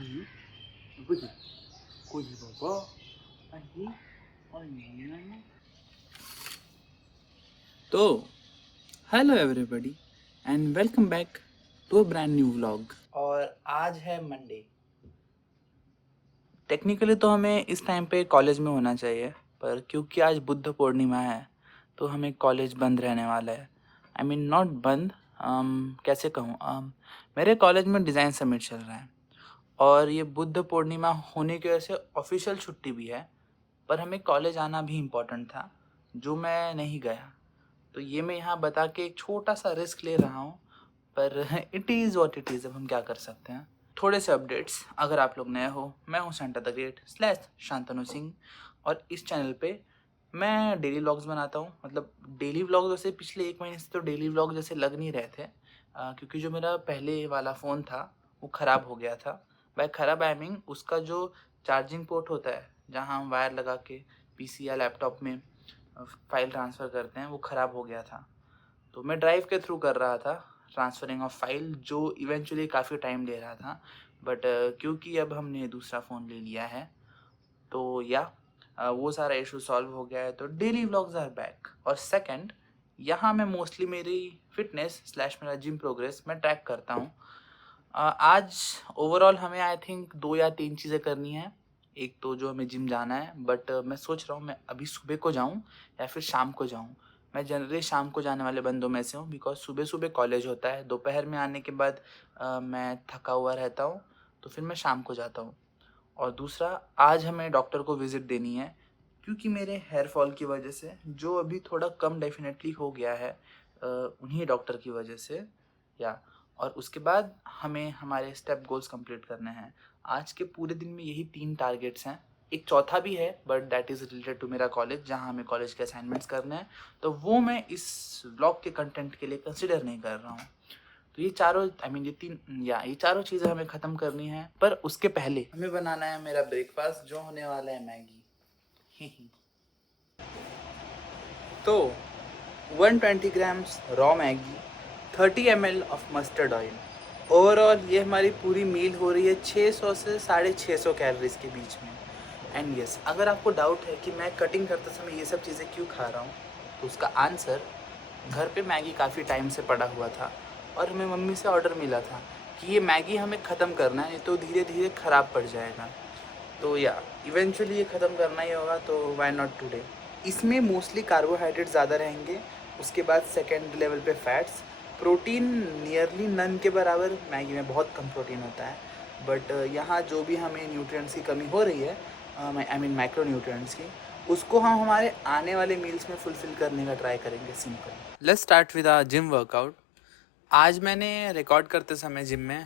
Ayı, bıdı, koyu baba, ayı, ayı. तो hello everybody and welcome back to a brand new vlog. और आज है Monday. Technically तो हमें इस टाइम पे कॉलेज में होना चाहिए, पर क्योंकि आज बुद्ध पूर्णिमा है तो हमें कॉलेज बंद रहने वाला है। आई मीन नॉट बंद, कैसे कहूँ, मेरे कॉलेज में डिज़ाइन समिट चल रहा है और ये बुद्ध पूर्णिमा होने की वजह से ऑफिशियल छुट्टी भी है, पर हमें कॉलेज आना भी इम्पोर्टेंट था जो मैं नहीं गया। तो ये मैं यहाँ बता के एक छोटा सा रिस्क ले रहा हूँ, पर it is what it is. अब हम क्या कर सकते हैं। थोड़े से अपडेट्स, अगर आप लोग नए हो, मैं हूँ Santa the great slash Shantanu Singh, और इस चैनल पे मैं डेली व्लॉग्स बनाता हूँ। मतलब डेली व्लॉग जैसे पिछले 1 महीने से तो डेली व्लॉग जैसे लग नहीं रहे थे, क्योंकि जो मेरा पहले वाला फ़ोन था वो ख़राब हो गया था। बाय ख़राब आई मीन उसका जो चार्जिंग पोर्ट होता है जहाँ हम वायर लगा के पीसी या लैपटॉप में फाइल ट्रांसफ़र करते हैं, वो ख़राब हो गया था। तो मैं ड्राइव के थ्रू कर रहा था ट्रांसफरिंग ऑफ फाइल, जो इवेंचुअली काफ़ी टाइम ले रहा था। बट क्योंकि अब हमने दूसरा फ़ोन ले लिया है तो वो सारा इशू सॉल्व हो गया है, तो डेली व्लॉग्स आर बैक। और सेकंड, यहाँ मैं मोस्टली मेरी फिटनेस स्लैश मेरा जिम प्रोग्रेस मैं ट्रैक करता हूँ। आज ओवरऑल हमें आई थिंक 2 या 3 चीज़ें करनी है। एक तो जो हमें जिम जाना है, बट मैं सोच रहा हूँ मैं अभी सुबह को जाऊँ या फिर शाम को जाऊँ। मैं जनरली शाम को जाने वाले बंदों में से हूँ, बिकॉज सुबह सुबह कॉलेज होता है, दोपहर में आने के बाद मैं थका हुआ रहता हूँ, तो फिर मैं शाम को जाता हूँ। और दूसरा, आज हमें डॉक्टर को विज़िट देनी है क्योंकि मेरे हेयर फॉल की वजह से, जो अभी थोड़ा कम डेफिनेटली हो गया है उन्हीं डॉक्टर की वजह से। या और उसके बाद हमें हमारे स्टेप गोल्स कंप्लीट करने हैं। आज के पूरे दिन में यही 3 टारगेट्स हैं। एक चौथा भी है, but that is related to मेरा कॉलेज, जहाँ हमें कॉलेज के असाइनमेंट्स करने हैं, तो वो मैं इस व्लॉग के कंटेंट के लिए कंसिडर नहीं कर रहा हूँ। तो ये चारों आई मीन ये चारों चीज़ें हमें ख़त्म करनी है, पर उसके पहले हमें बनाना है मेरा ब्रेकफास्ट, जो होने वाला है मैगी। तो 120 grams raw Maggi, 30 ml of mustard oil. Overall ये हमारी पूरी मील हो रही है 600 से 650 कैलोरीज के बीच में। एंड यस, अगर आपको डाउट है कि मैं कटिंग करते समय ये सब चीज़ें क्यों खा रहा हूँ, तो उसका आंसर, घर पे मैगी काफ़ी टाइम से पड़ा हुआ था और हमें मम्मी से ऑर्डर मिला था कि ये मैगी हमें ख़त्म करना है, नहीं तो धीरे धीरे ख़राब पड़ जाएगा। तो इवेंचुअली ये ख़त्म करना ही होगा, तो व्हाई नॉट टुडे। इसमें मोस्टली कार्बोहाइड्रेट ज़्यादा रहेंगे, उसके बाद सेकेंड लेवल पे फैट्स। प्रोटीन नियरली नन के बराबर, मैगी में बहुत कम प्रोटीन होता है, बट यहाँ जो भी हमें न्यूट्रिएंट्स की कमी हो रही है, आई मीन माइक्रो न्यूट्रिएंट्स की, उसको हम हमारे आने वाले मील्स में फुलफ़िल करने का ट्राई करेंगे। Simple. Let's start with a gym workout. आज मैंने रिकॉर्ड करते समय जिम में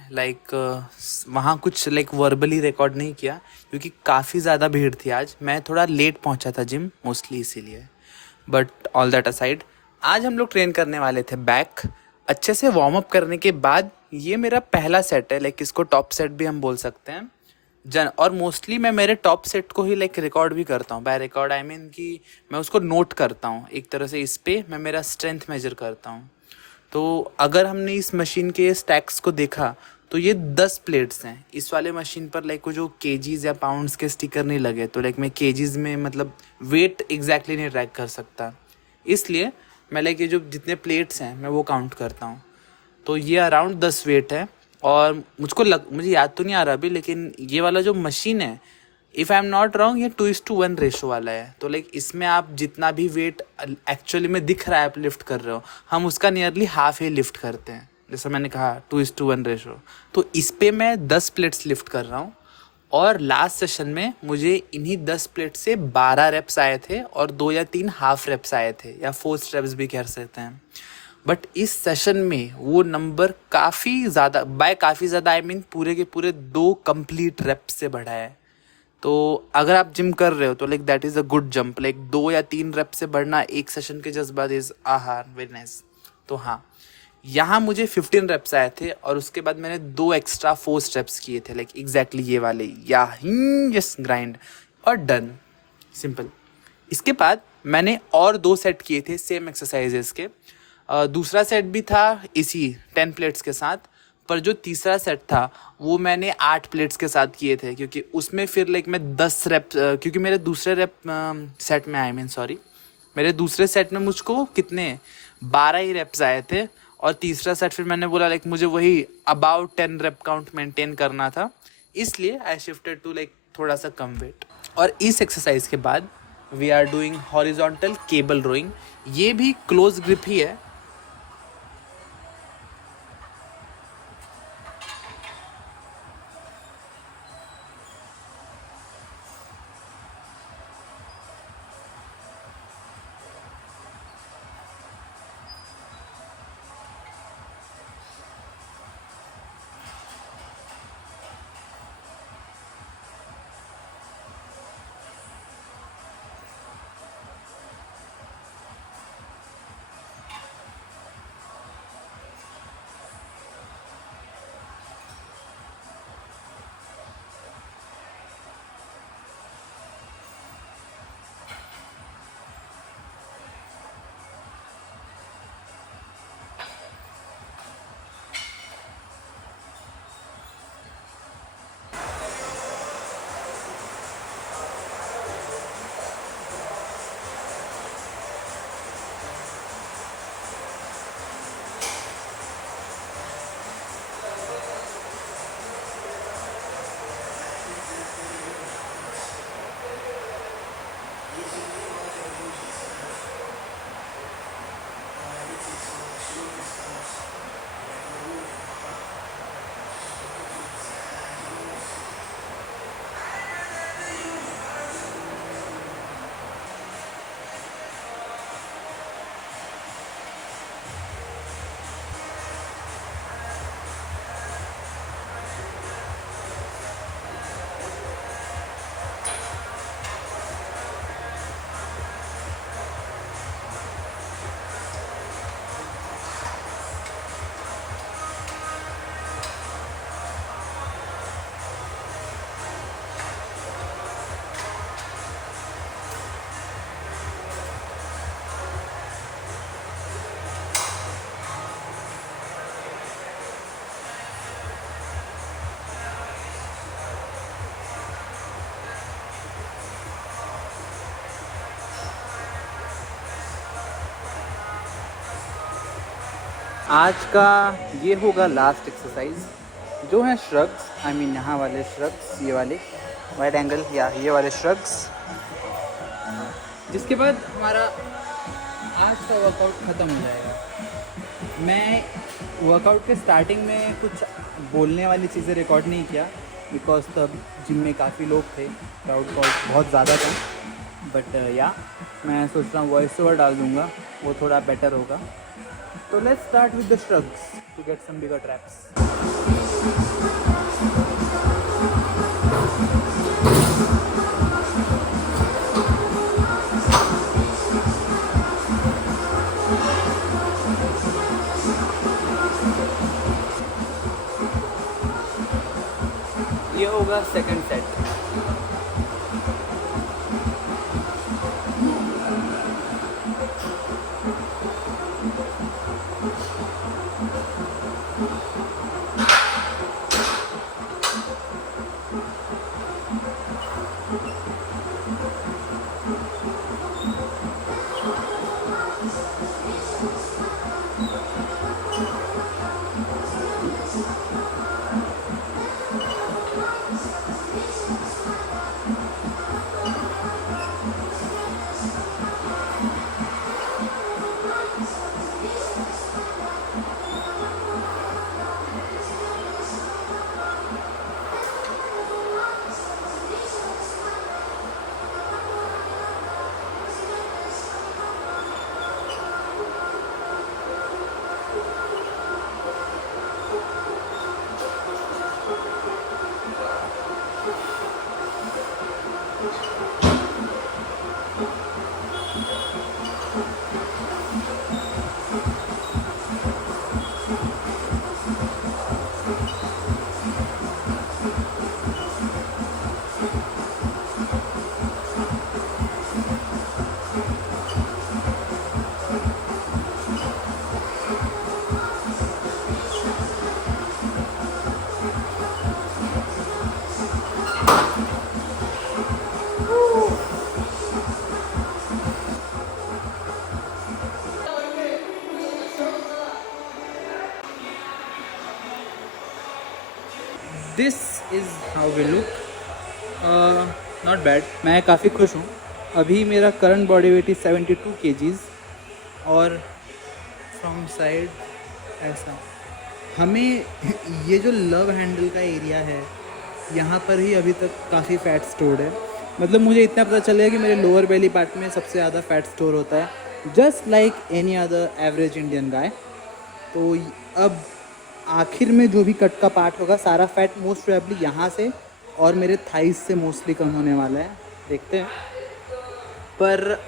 वहाँ कुछ वर्बली रिकॉर्ड नहीं किया, क्योंकि काफ़ी ज़्यादा भीड़ थी। आज मैं थोड़ा लेट पहुँचा था जिम, मोस्टली इसीलिए। बट ऑल दैट असाइड, आज हम लोग ट्रेन करने वाले थे बैक। अच्छे से वार्म अप करने के बाद ये मेरा पहला सेट है, इसको टॉप सेट भी हम बोल सकते हैं। और मोस्टली मैं मेरे टॉप सेट को ही रिकॉर्ड भी करता हूँ। बाय रिकॉर्ड आई मीन कि मैं उसको नोट करता हूँ एक तरह से। इस पे मैं मेरा स्ट्रेंथ मेजर करता हूँ। तो अगर हमने इस मशीन के स्टैक्स को देखा तो ये 10 प्लेट्स हैं। इस वाले मशीन पर वो जो केजीज या पाउंड्स के स्टिकर नहीं लगे, तो मैं केजीज में मतलब वेट एग्जैक्टली नहीं ट्रैक कर सकता, इसलिए मैं ये जो जितने प्लेट्स हैं मैं वो काउंट करता हूँ। तो ये अराउंड 10 वेट है। और मुझे याद तो नहीं आ रहा अभी, लेकिन ये वाला जो मशीन है, if I am not wrong, ये 2:1 रेशो वाला है। तो इसमें आप जितना भी वेट एक्चुअली में दिख रहा है आप लिफ्ट कर रहे हो, हम उसका नियरली हाफ ही लिफ्ट करते हैं। जैसे मैंने कहा 2:1 रेशो। तो इस पे मैं 10 प्लेट्स लिफ्ट कर रहा हूँ। और लास्ट सेशन में मुझे इन्हीं 10 प्लेट से 12 रेप्स आए थे और 2 या 3 हाफ रेप्स आए थे, या फोर्थ रेप्स भी कह सकते हैं। बट इस सेशन में वो नंबर काफ़ी ज़्यादा, बाय काफ़ी ज़्यादा आई मीन पूरे के पूरे 2 कंप्लीट रेप्स से बढ़ा है। तो अगर आप जिम कर रहे हो तो that is a good jump. 2 या 3 रेप से बढ़ना एक सेशन के जस्ट बाद इज़ आहार वेरी नाइस। तो हाँ, यहाँ मुझे 15 रेप्स आए थे और उसके बाद मैंने 2 एक्स्ट्रा फोर्स रेप्स किए थे, एग्जैक्टली ये वाले, यस ग्राइंड, और डन, सिंपल। इसके बाद मैंने और 2 सेट किए थे सेम एक्सरसाइजेस के। दूसरा सेट भी था इसी 10 प्लेट्स के साथ, पर जो तीसरा सेट था वो मैंने 8 प्लेट्स के साथ किए थे, क्योंकि उसमें फिर लाइक मैं 10 रेप, क्योंकि मेरे दूसरे रेप सेट में मेरे दूसरे सेट में मुझको कितने 12 ही रेप्स आए थे, और तीसरा सेट फिर मैंने बोला लाइक मुझे वही अबाउट 10 रेप काउंट मेंटेन करना था, इसलिए आई शिफ्टेड टू लाइक थोड़ा सा कम वेट। और इस एक्सरसाइज के बाद we are doing horizontal cable rowing. ये भी क्लोज ग्रिप ही है। आज का ये होगा लास्ट एक्सरसाइज, जो है श्रग्स। आई मीन यहाँ वाले श्रग्स, ये वाले वाइड एंगल या ये वाले श्रग्स। जिसके बाद हमारा आज का वर्कआउट ख़त्म हो जाएगा। मैं वर्कआउट के स्टार्टिंग में कुछ बोलने वाली चीज़ें रिकॉर्ड नहीं किया, बिकॉज तब जिम में काफ़ी लोग थे, क्राउड बहुत ज़्यादा था। बट या मैं सोच रहा हूँ वॉइस ओवर डाल दूँगा, वो थोड़ा बेटर होगा। So let's start with the shrugs to get some bigger traps. ये होगा second set. This is how we look, not bad, मैं काफ़ी खुश हूँ। अभी मेरा current body weight is 72 kgs और फ्रॉम साइड ऐसा। हमें ये जो लव हैंडल का एरिया है यहाँ पर ही अभी तक काफ़ी फ़ैट स्टोर्ड है। मतलब मुझे इतना पता चलेगा कि मेरे लोअर बेली पार्ट में सबसे ज़्यादा फ़ैट स्टोर होता है, just like any other average Indian guy. तो अब आखिर में जो भी कट का पार्ट होगा सारा फैट मोस्ट प्रोबेबली यहाँ से और मेरे थाइस से मोस्टली कम होने वाला है, देखते हैं। पर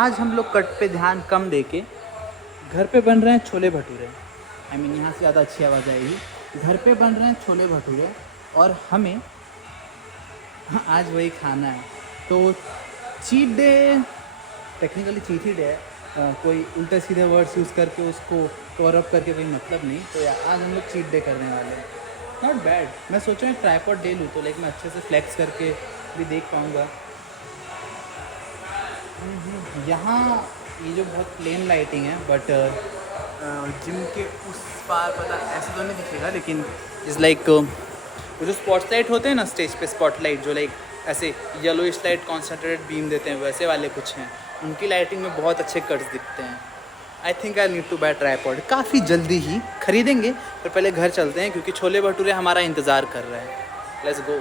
आज हम लोग कट पे ध्यान कम देके घर पे बन रहे हैं छोले भटूरे। आई मीन यहाँ से ज़्यादा अच्छी आवाज़ आएगी। घर पे बन रहे हैं छोले भटूरे और हमें आज वही खाना है। तो चीट डे, टेक्निकली चीट ही डे है, कोई उल्टा सीधे वर्ड्स यूज़ करके उसको कवर अप करके कोई मतलब नहीं। तो यार आज हम लोग चीट डे करने वाले हैं। नॉट बैड, मैं सोच रहा हूँ ट्राइपॉड ले लूँ तो लाइक मैं अच्छे से फ्लेक्स करके भी देख पाऊँगा। यहाँ ये जो बहुत प्लेन लाइटिंग है, बट जिम के उस पार पता ऐसे तो नहीं दिखेगा, लेकिन इज़ लाइक वो जो स्पॉट लाइट होते हैं ना स्टेज पे, स्पॉट लाइट जो लाइक ऐसे येलोइश लाइट कॉन्सेंट्रेटेड बीम देते हैं, वैसे वाले कुछ हैं। उनकी लाइटिंग में बहुत अच्छे कट्स दिखते हैं। I think I need to buy tripod, काफ़ी जल्दी ही खरीदेंगे, पर पहले घर चलते हैं क्योंकि छोले भटूरे हमारा इंतज़ार कर रहे हैं। Let's go.